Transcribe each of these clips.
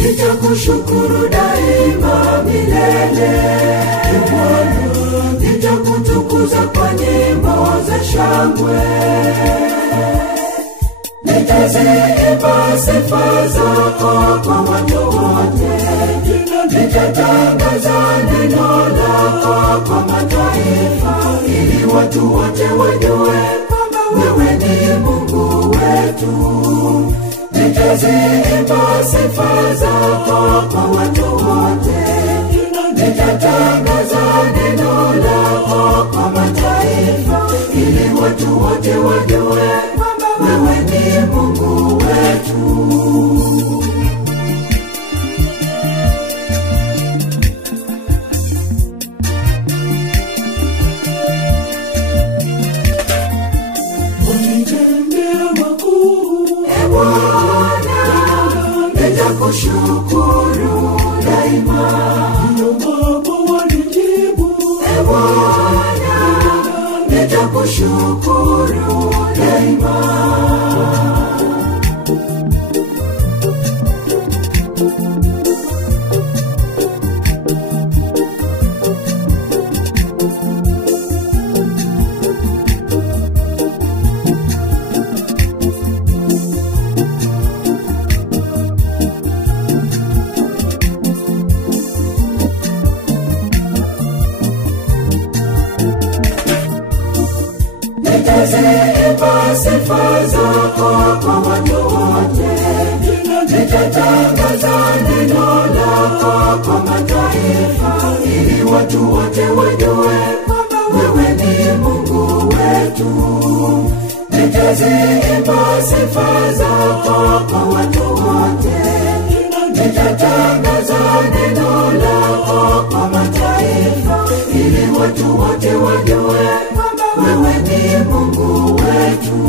nitakushukuru daima milele. Bwana, nitakutukuza kwa nyimbo za shangwe. Nitaziimba sifa zako kwa watu wote. Nitatangaza neno lako kwa mataifa, ili watu wote wajue kwamba wewe ni Mungu wetu. Nitaziimba sifa zako kwa watu wote. Nitatangaza neno lako kwa mataifa, ili watu wote wajue kwamba wewe ni Mungu wetu. Nitakushukuru daima. Mungu wanijibu. Bwana, nitakushukuru daima. Nitaziimba sifa zako kwa watu wote. Nitatangaza neno lako kwa mataifa, ili watu wote wajue kwamba wewe ni Mungu wetu. Nitaziimba sifa zako kwa watu wote. Nitatangaza neno lako kwa mataifa, ili watu wote wajue kwamba wewe ni Mungu wetu.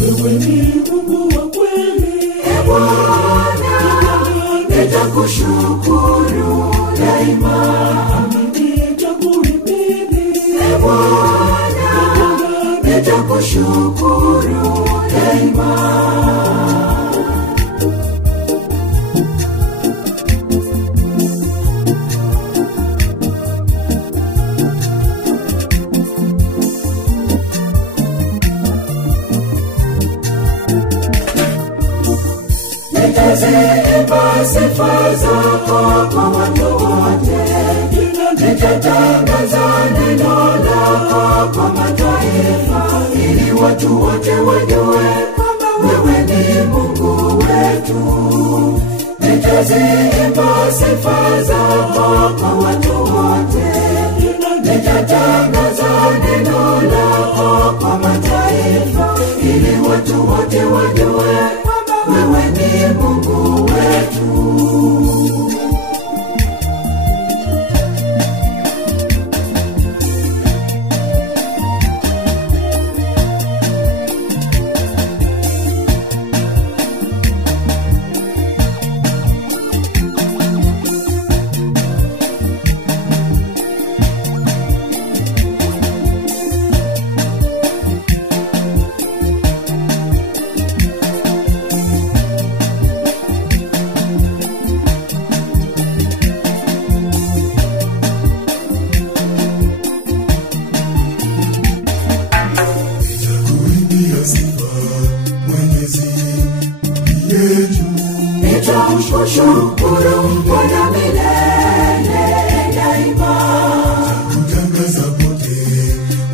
Wewe ni Mungu wa kweli. Bwana, nitakushukuru daima. Bwana, nitakushukuru daima. Nitaziimba sifa zako kwa watu wote. Nitatangaza neno lako kwa mataifa, ili watu wote wajue kwamba wewe ni Mungu wetu. Nitaziimba sifa zako kwa watu wote. Nitatangaza neno lako kwa mataifa, ili watu wote wajue kwamba wewe ni Mungu wetu. Nitamshukuru Bwana milele daima. Kutangaza pote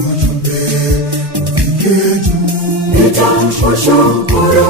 ujumbe ufike juu. Nitamshukuru